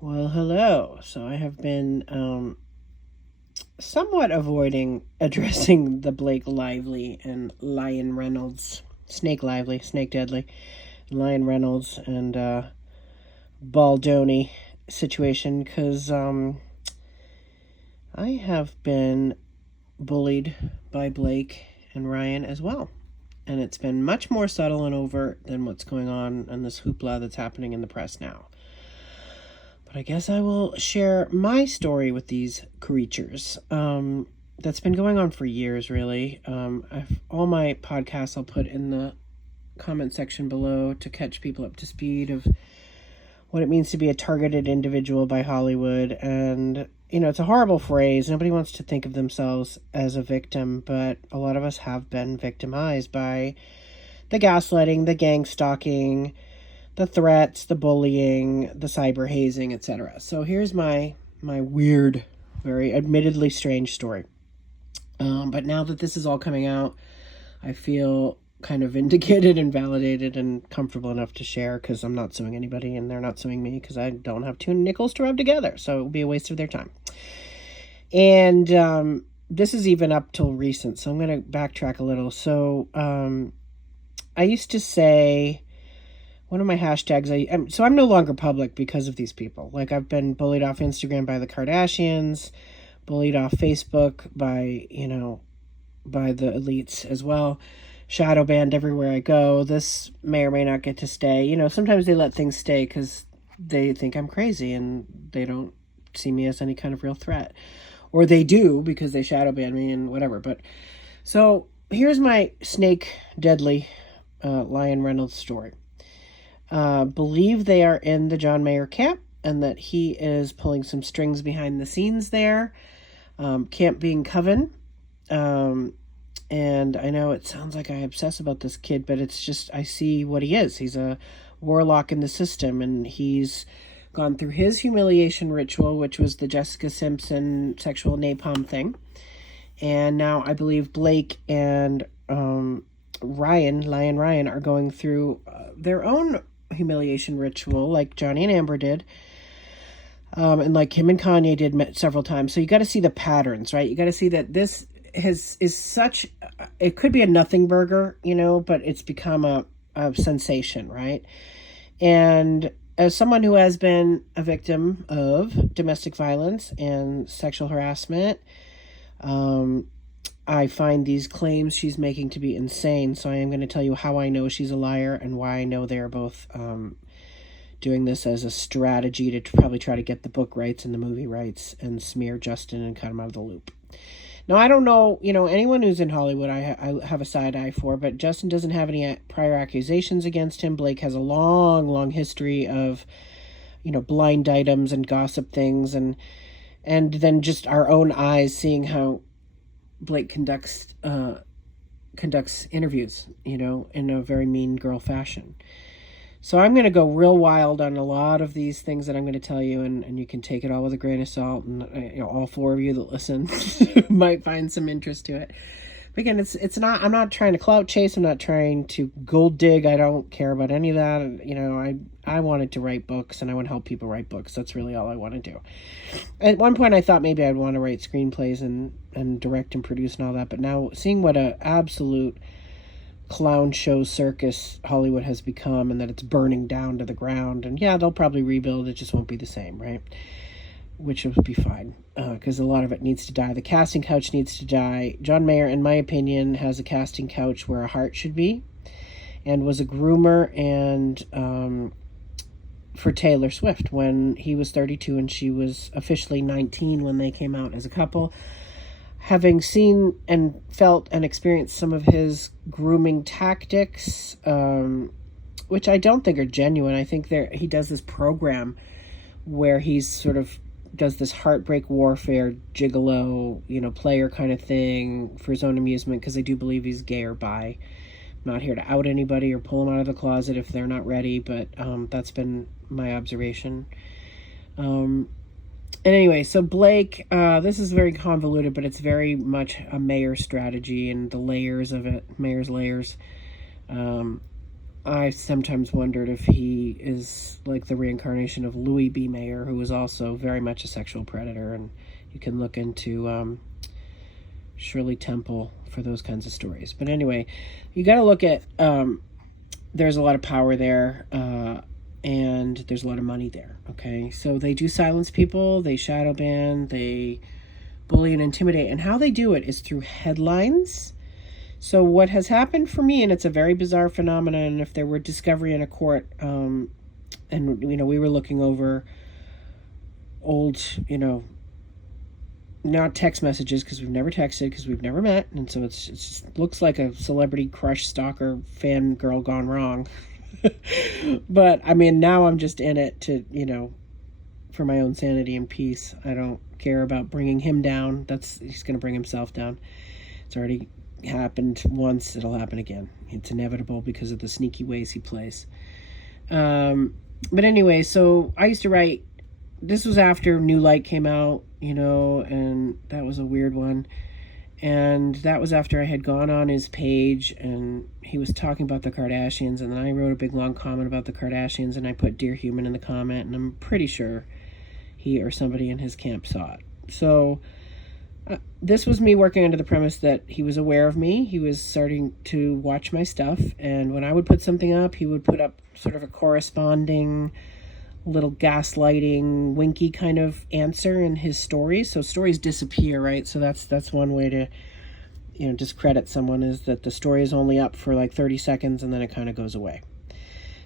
Well, hello. So I have been somewhat avoiding addressing the Blake Lively and Lyin Reynolds, Snake Lively, Snake Deadly, Lyin Reynolds, and Baldoni situation because I have been bullied by Blake and Ryan as well. And it's been much more subtle and overt than what's going on in this hoopla that's happening in the press now. But I guess I will share my story with these creatures. That's been going on for years, really. All my podcasts I'll put in the comment section below to catch people up to speed of what it means to be a targeted individual by Hollywood. And, it's a horrible phrase. Nobody wants to think of themselves as a victim, but a lot of us have been victimized by the gaslighting, the gang stalking, the threats, the bullying, the cyber hazing, etc. So here's my weird, very admittedly strange story. But now that this is all coming out, I feel kind of vindicated and validated and comfortable enough to share because I'm not suing anybody and they're not suing me because I don't have two nickels to rub together. So it would be a waste of their time. And this is even up till recent. So I'm going to backtrack a little. So I used to say, one of my hashtags, so I'm no longer public because of these people. Like, I've been bullied off Instagram by the Kardashians, bullied off Facebook by the elites as well, shadow banned everywhere I go. This may or may not get to stay. Sometimes they let things stay because they think I'm crazy and they don't see me as any kind of real threat. Or they do because they shadow ban me and whatever. But so here's my Snake Deadly Lyin Reynolds story. Believe they are in the John Mayer camp and that he is pulling some strings behind the scenes there. Camp being Coven. And I know it sounds like I obsess about this kid, but it's just, I see what he is. He's a warlock in the system, and he's gone through his humiliation ritual, which was the Jessica Simpson sexual napalm thing. And now I believe Blake and Lyin Ryan, are going through their own humiliation ritual, like Johnny and Amber did, and like him and Kanye did several times. So you got to see the patterns, right? You got to see that this is such, it could be a nothing burger, but it's become a sensation, right? And as someone who has been a victim of domestic violence and sexual harassment, I find these claims she's making to be insane. So I am going to tell you how I know she's a liar and why I know they're both doing this as a strategy to probably try to get the book rights and the movie rights and smear Justin and cut him out of the loop. Now, I don't know, anyone who's in Hollywood I have a side eye for, but Justin doesn't have any prior accusations against him. Blake has a long, long history of, blind items and gossip things, and then just our own eyes seeing how Blake conducts interviews, in a very mean girl fashion. So I'm going to go real wild on a lot of these things that I'm going to tell you, and you can take it all with a grain of salt, and all four of you that listen might find some interest to it. But again, it's not, I'm not trying to clout chase, I'm not trying to gold dig, I don't care about any of that. I wanted to write books, and I want to help people write books. That's really all I want to do. At one point I thought maybe I'd want to write screenplays and direct and produce and all that, but now seeing what a absolute clown show circus Hollywood has become, and that it's burning down to the ground, and yeah, they'll probably rebuild, it just won't be the same, right? Which would be fine, because a lot of it needs to die. The casting couch needs to die. John Mayer, in my opinion, has a casting couch where a heart should be, and was a groomer and for Taylor Swift when he was 32 and she was officially 19 when they came out as a couple. Having seen and felt and experienced some of his grooming tactics, which I don't think are genuine. I think he does this program where he's sort of does this heartbreak warfare, gigolo, player kind of thing for his own amusement, because I do believe he's gay or bi. I'm not here to out anybody or pull them out of the closet if they're not ready, but that's been my observation. And anyway, so Blake, this is very convoluted, but it's very much a Mayer strategy and the layers of it, Mayer's layers. I sometimes wondered if he is like the reincarnation of Louis B. Mayer, who was also very much a sexual predator. And you can look into Shirley Temple for those kinds of stories. But anyway, you got to look at, there's a lot of power there, and there's a lot of money there, okay? So they do silence people, they shadow ban, they bully and intimidate. And how they do it is through headlines. So what has happened for me, and it's a very bizarre phenomenon, and if there were discovery in a court, and, we were looking over old, not text messages, because we've never texted, because we've never met, and so it just looks like a celebrity crush stalker fangirl gone wrong. But, now I'm just in it to, for my own sanity and peace. I don't care about bringing him down. He's going to bring himself down. It's already happened once, it'll happen again. It's inevitable because of the sneaky ways he plays. But anyway, so I used to write, this was after New Light came out, and that was a weird one. And that was after I had gone on his page and he was talking about the Kardashians, and then I wrote a big long comment about the Kardashians, and I put Dear Human in the comment, and I'm pretty sure he or somebody in his camp saw it. So this was me working under the premise that he was aware of me. He was starting to watch my stuff, and when I would put something up, he would put up sort of a corresponding little gaslighting, winky kind of answer in his stories. So stories disappear, right? So that's one way to, discredit someone, is that the story is only up for like 30 seconds and then it kind of goes away.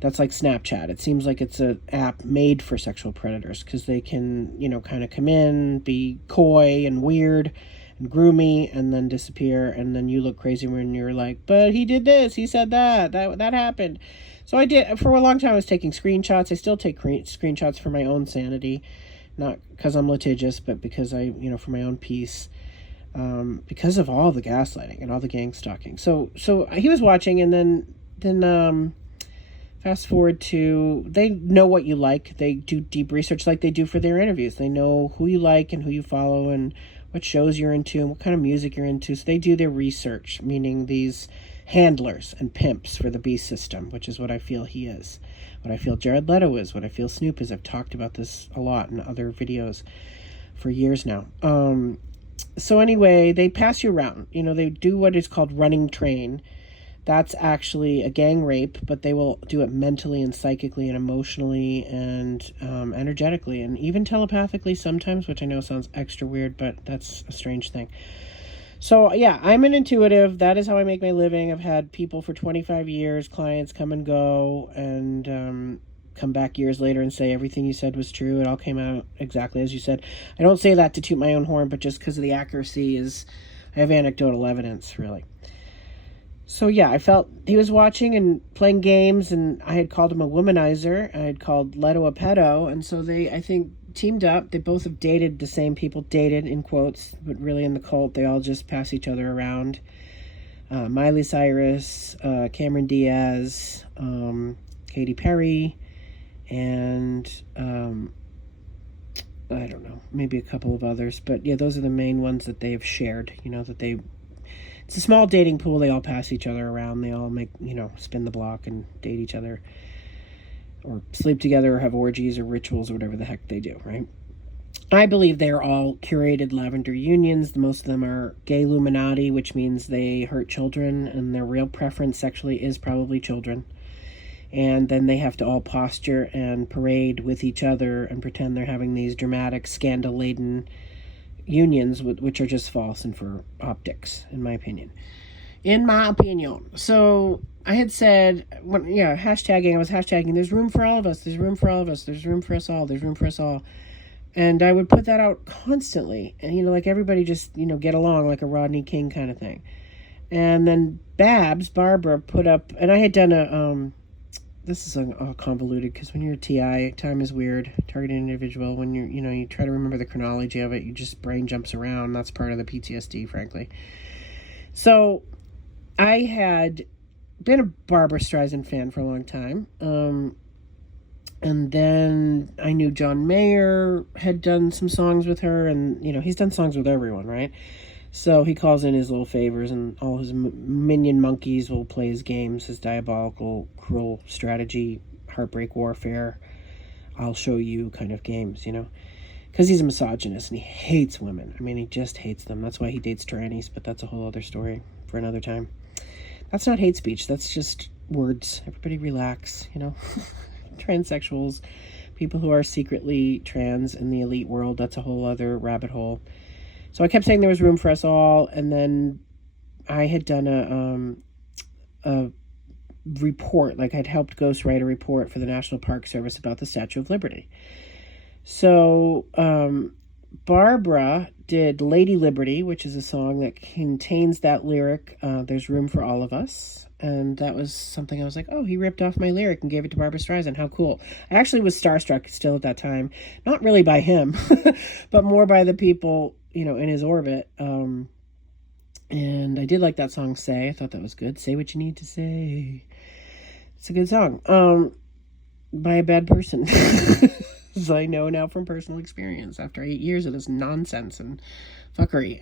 That's like Snapchat. It seems like it's an app made for sexual predators because they can, kind of come in, be coy and weird and groomy, and then disappear, and then you look crazy when you're like, but he did this, he said that happened. So I did, for a long time I was taking screenshots. I still take screenshots for my own sanity, not because I'm litigious, but because I, for my own peace, because of all the gaslighting and all the gang stalking. So he was watching, and then fast forward to, they know what you like. They do deep research like they do for their interviews. They know who you like and who you follow and what shows you're into and what kind of music you're into. So they do their research, meaning these handlers and pimps for the beast system, which is what I feel he is, what I feel Jared Leto is, what I feel Snoop is. I've talked about this a lot in other videos for years now. So anyway, they pass you around. They do what is called running train. That's actually a gang rape, but they will do it mentally and psychically and emotionally and energetically and even telepathically sometimes, which I know sounds extra weird, but that's a strange thing. So, yeah, I'm an intuitive. That is how I make my living. I've had people for 25 years, clients come and go, and come back years later and say everything you said was true. It all came out exactly as you said. I don't say that to toot my own horn, but just because of the accuracy I have anecdotal evidence, really. So, yeah, I felt he was watching and playing games, and I had called him a womanizer. I had called Leto a pedo, and so they, I think, teamed up. They both have dated the same people, dated in quotes, but really in the cult, they all just pass each other around. Miley Cyrus, Cameron Diaz, Katy Perry, and I don't know, maybe a couple of others. But yeah, those are the main ones that they have shared, it's a small dating pool. They all pass each other around. They all make, spin the block and date each other, or sleep together, or have orgies or rituals or whatever the heck they do, right? I believe they're all curated lavender unions. Most of them are gay Illuminati, which means they hurt children, and their real preference sexually is probably children. And then they have to all posture and parade with each other and pretend they're having these dramatic, scandal-laden unions, which are just false and for optics, in my opinion. So I had said, hashtagging, I was hashtagging, there's room for all of us, there's room for all of us, there's room for us all, there's room for us all. And I would put that out constantly. And, like everybody just, get along like a Rodney King kind of thing. And then Barbara, put up, and I had done this is all convoluted because when you're a TI, time is weird, targeted individual. When you're, you try to remember the chronology of it, you just brain jumps around. That's part of the PTSD, frankly. So I had been a Barbara Streisand fan for a long time. And then I knew John Mayer had done some songs with her, and, he's done songs with everyone, right? So he calls in his little favors, and all his minion monkeys will play his games, his diabolical, cruel strategy, heartbreak warfare, I'll show you kind of games, Because he's a misogynist and he hates women. I mean, he just hates them. That's why he dates trannies, but that's a whole other story for another time. That's not hate speech. That's just words. Everybody relax, Transsexuals, people who are secretly trans in the elite world, that's a whole other rabbit hole. So I kept saying there was room for us all, and then I had done a report, like I'd helped ghostwrite a report for the National Park Service about the Statue of Liberty. So Barbara did Lady Liberty, which is a song that contains that lyric, There's Room for All of Us. And that was something I was like, oh, he ripped off my lyric and gave it to Barbra Streisand. How cool. I actually was starstruck still at that time. Not really by him, but more by the people, in his orbit. And I did like that song, Say. I thought that was good. Say what you need to say. It's a good song. By a bad person. As I know now from personal experience after 8 years of this nonsense and fuckery.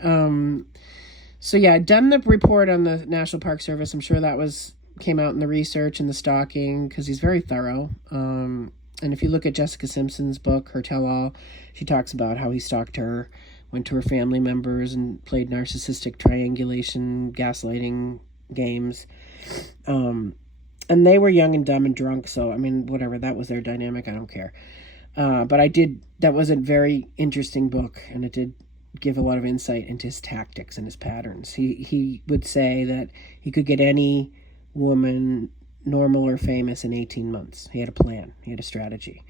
So yeah, I'd done the report on the National Park Service. I'm sure that came out in the research and the stalking, because he's very thorough. And if you look at Jessica Simpson's book, her tell-all, she talks about how he stalked her, went to her family members, and played narcissistic triangulation, gaslighting games. And they were young and dumb and drunk, so, I mean, whatever, that was their dynamic, I don't care. But that was a very interesting book, and it did give a lot of insight into his tactics and his patterns. He would say that he could get any woman, normal or famous, in 18 months. He had a plan. He had a strategy.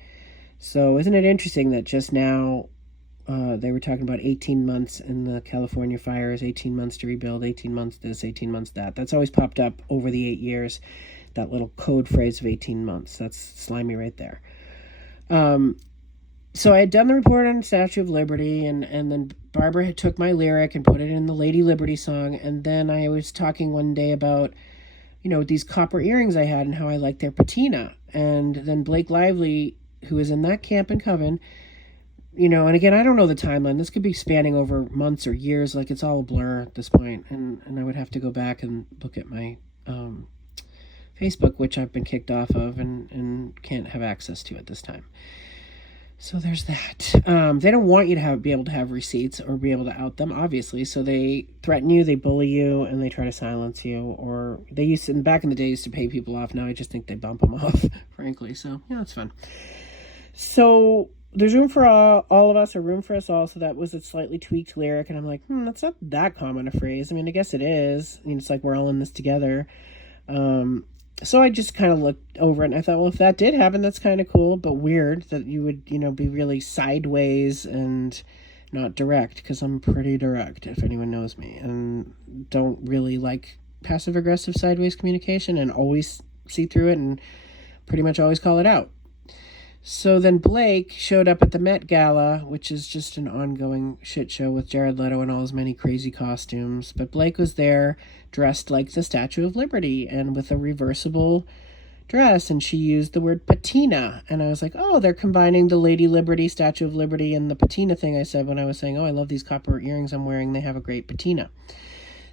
So isn't it interesting that just now they were talking about 18 months in the California fires, 18 months to rebuild, 18 months this, 18 months that. That's always popped up over the 8 years, that little code phrase of 18 months. That's slimy right there. So I had done the report on Statue of Liberty, and then Barbara had took my lyric and put it in the Lady Liberty song, and then I was talking one day about, these copper earrings I had and how I liked their patina, and then Blake Lively, who is in that camp in Coven, and again, I don't know the timeline. This could be spanning over months or years, like it's all a blur at this point, and I would have to go back and look at my Facebook, which I've been kicked off of and can't have access to at this time. So there's that. They don't want you to be able to have receipts or be able to out them, obviously. So they threaten you, they bully you, and they try to silence you. Or they used to, back in the day, used to pay people off. Now I just think they bump them off, frankly. So, it's fun. So there's room for all of us, or room for us all. So that was a slightly tweaked lyric. And I'm like, that's not that common a phrase. I mean, I guess it is. It's like we're all in this together. So I just kind of looked over it and I thought, well, if that did happen, that's kind of cool, but weird that you would, be really sideways and not direct, because I'm pretty direct, if anyone knows me, and don't really like passive-aggressive sideways communication, and always see through it and pretty much always call it out. So then Blake showed up at the Met Gala, which is just an ongoing shit show with Jared Leto and all his many crazy costumes. But Blake was there dressed like the Statue of Liberty and with a reversible dress. And she used the word patina. And I was like, oh, they're combining the Lady Liberty, Statue of Liberty, and the patina thing I said when I was saying, oh, I love these copper earrings I'm wearing. They have a great patina.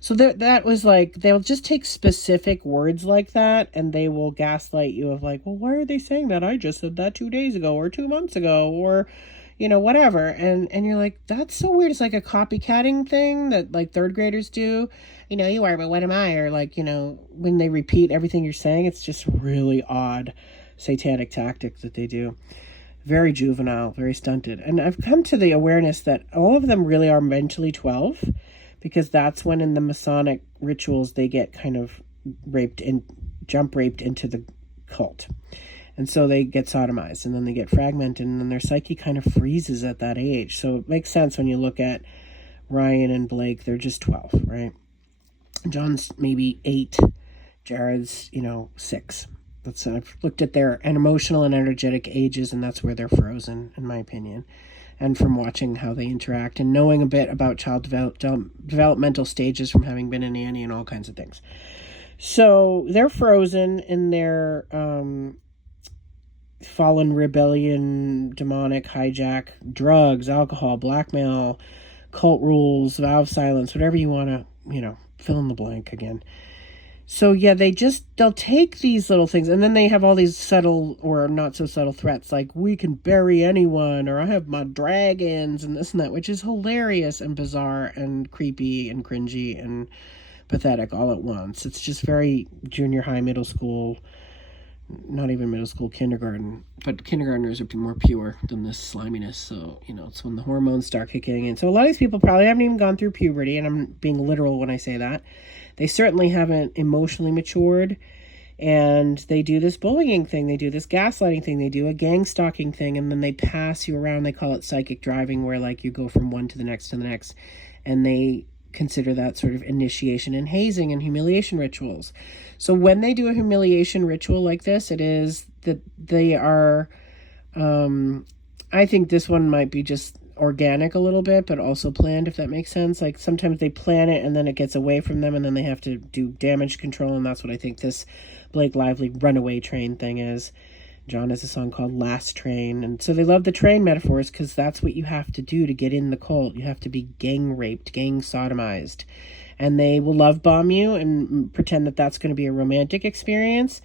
So that was like, they'll just take specific words like that and they will gaslight you of like, well, why are they saying that? I just said that 2 days ago or 2 months ago or, whatever. And you're like, that's so weird. It's like a copycatting thing that like third graders do. You are, but what am I? Or like, when they repeat everything you're saying, it's just really odd satanic tactic that they do. Very juvenile, very stunted. And I've come to the awareness that all of them really are mentally 12. Because that's when in the Masonic rituals they get kind of jump raped into the cult. And so they get sodomized and then they get fragmented and then their psyche kind of freezes at that age. So it makes sense when you look at Ryan and Blake, they're just 12, right? John's maybe 8, Jared's, 6. I've looked at their emotional and energetic ages and that's where they're frozen, in my opinion. And from watching how they interact and knowing a bit about child developmental stages from having been a nanny and all kinds of things. So they're frozen in their fallen rebellion, demonic hijack, drugs, alcohol, blackmail, cult rules, vow of silence, whatever you want to, fill in the blank again. So yeah, they'll take these little things, and then they have all these subtle or not so subtle threats like, we can bury anyone, or I have my dragons, and this and that, which is hilarious and bizarre and creepy and cringy and pathetic all at once. It's just very junior high, middle school, not even middle school, kindergarten. But kindergartners are more pure than this sliminess. So, it's when the hormones start kicking in. So a lot of these people probably haven't even gone through puberty, and I'm being literal when I say that. They certainly haven't emotionally matured, and they do this bullying thing. They do this gaslighting thing. They do a gang stalking thing, and then they pass you around. They call it psychic driving, where like you go from one to the next, and they consider that sort of initiation and hazing and humiliation rituals. So when they do a humiliation ritual like this, it is that they are, I think this one might be just organic a little bit, but also planned, if that makes sense. Like sometimes they plan it and then it gets away from them, and then they have to do damage control, and that's what I think this Blake Lively runaway train thing is. John has a song called Last Train, and so they love the train metaphors because that's what you have to do to get in the cult. You have to be gang raped, gang sodomized, and they will love bomb you and pretend that that's going to be a romantic experience,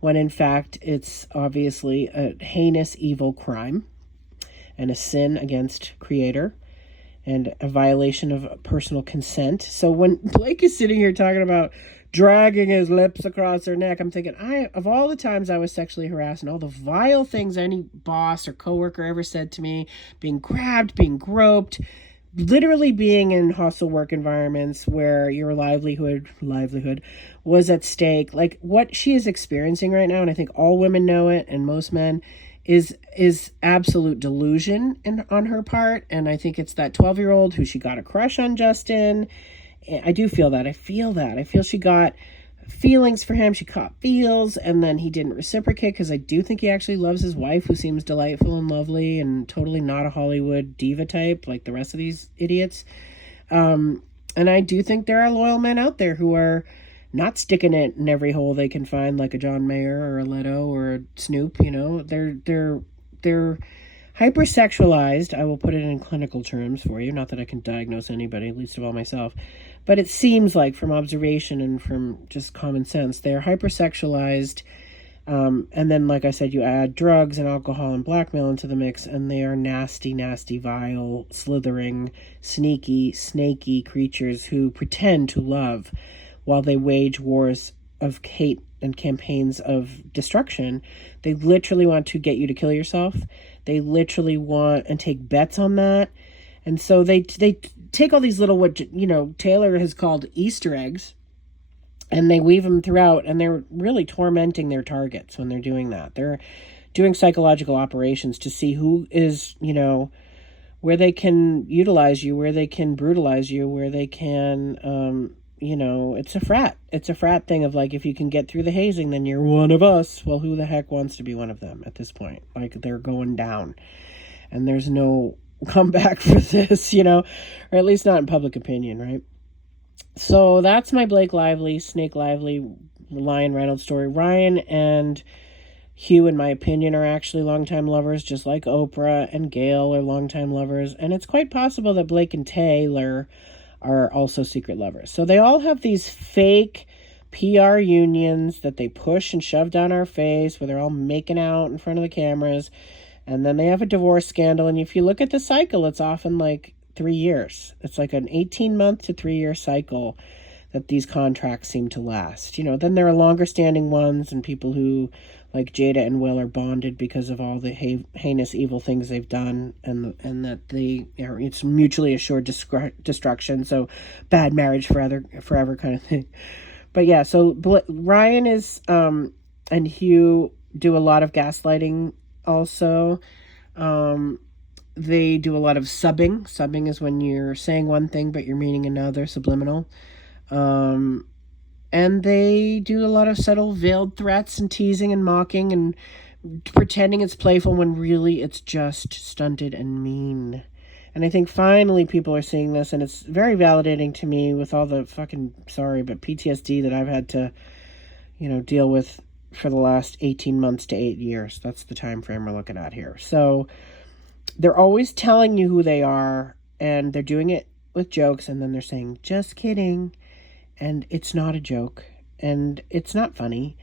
when in fact it's obviously a heinous evil crime and a sin against Creator and a violation of personal consent. So when Blake is sitting here talking about dragging his lips across her neck, I'm thinking, of all the times I was sexually harassed and all the vile things any boss or coworker ever said to me, being grabbed, being groped, literally being in hostile work environments where your livelihood was at stake, like what she is experiencing right now, and I think all women know it and most men, is absolute delusion on her part. And I think it's that 12-year-old who she got a crush on Justin. I do feel that. I feel she got feelings for him. She caught feels, and then he didn't reciprocate, because I do think he actually loves his wife, who seems delightful and lovely and totally not a Hollywood diva type like the rest of these idiots. And I do think there are loyal men out there who are not sticking it in every hole they can find, like a John Mayer or a Leto or a Snoop. They're hypersexualized. I will put it in clinical terms for you. Not that I can diagnose anybody, least of all myself. But it seems like, from observation and from just common sense, they're hypersexualized. And then, like I said, you add drugs and alcohol and blackmail into the mix, and they are nasty, nasty, vile, slithering, sneaky, snaky creatures who pretend to love while they wage wars of hate and campaigns of destruction. They literally want to get you to kill yourself. They literally want and take bets on that. And so they take all these little, what Taylor has called Easter eggs, and they weave them throughout, and they're really tormenting their targets when they're doing that. They're doing psychological operations to see who is, where they can utilize you, where they can brutalize you, where they can, it's a frat. It's a frat thing of like, if you can get through the hazing, then you're one of us. Well, who the heck wants to be one of them at this point? Like, they're going down, and there's no comeback for this, or at least not in public opinion, right? So that's my Blake Lively, Snake Lively, Lyin Reynolds story. Ryan and Hugh, in my opinion, are actually longtime lovers, just like Oprah and Gail are longtime lovers. And it's quite possible that Blake and Taylor are also secret lovers. So they all have these fake PR unions that they push and shove down our face, where they're all making out in front of the cameras. And then they have a divorce scandal. And if you look at the cycle, it's often like 3 years. It's like an 18-month to 3-year cycle that these contracts seem to last. Then there are longer standing ones, and people who, like Jada and Will, are bonded because of all the heinous evil things they've done, and that it's mutually assured destruction. So bad marriage forever kind of thing. But yeah, so Ryan is and Hugh do a lot of gaslighting also. They do a lot of subbing. Subbing is when you're saying one thing but you're meaning another, subliminal. And they do a lot of subtle veiled threats and teasing and mocking and pretending it's playful when really it's just stunted and mean. And I think finally people are seeing this, and it's very validating to me with all the PTSD that I've had to, deal with for the last 18 months to 8 years. That's the time frame we're looking at here. So they're always telling you who they are, and they're doing it with jokes, and then they're saying, just kidding. And it's not a joke, and it's not funny,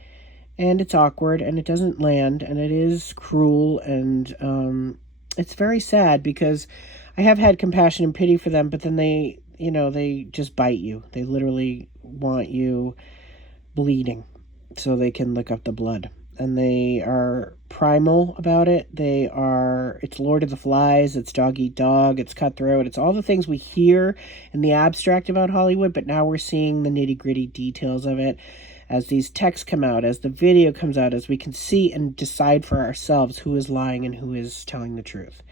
and it's awkward, and it doesn't land, and it is cruel, and it's very sad because I have had compassion and pity for them, but then they just bite you. They literally want you bleeding so they can lick up the blood. And they are primal about it. It's Lord of the Flies, it's dog eat dog, it's cutthroat, it's all the things we hear in the abstract about Hollywood, but now we're seeing the nitty gritty details of it as these texts come out, as the video comes out, as we can see and decide for ourselves who is lying and who is telling the truth.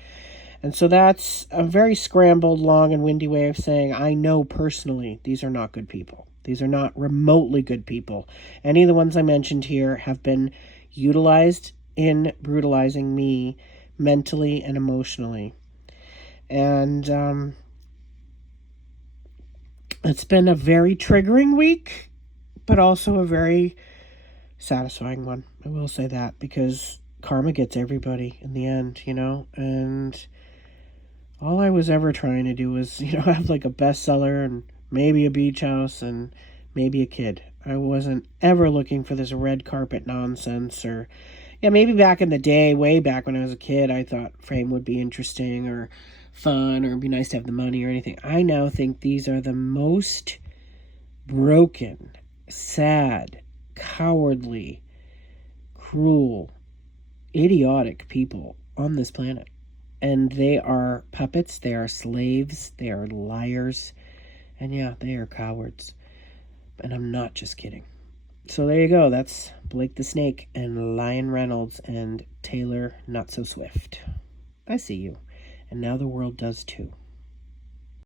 And so that's a very scrambled, long, and windy way of saying I know personally these are not good people. These are not remotely good people. Any of the ones I mentioned here have been utilized in brutalizing me mentally and emotionally. And it's been a very triggering week, but also a very satisfying one. I will say that, because karma gets everybody in the end, and all I was ever trying to do was, have like a bestseller and maybe a beach house and maybe a kid. I wasn't ever looking for this red carpet nonsense, or, maybe back in the day, way back when I was a kid, I thought fame would be interesting or fun or it'd be nice to have the money or anything. I now think these are the most broken, sad, cowardly, cruel, idiotic people on this planet. And they are puppets, they are slaves, they are liars, and yeah, they are cowards. And I'm not just kidding. So there you go. That's Blake the Snake and Lyin Reynolds and Taylor Not So Swift. I see you. And now the world does too.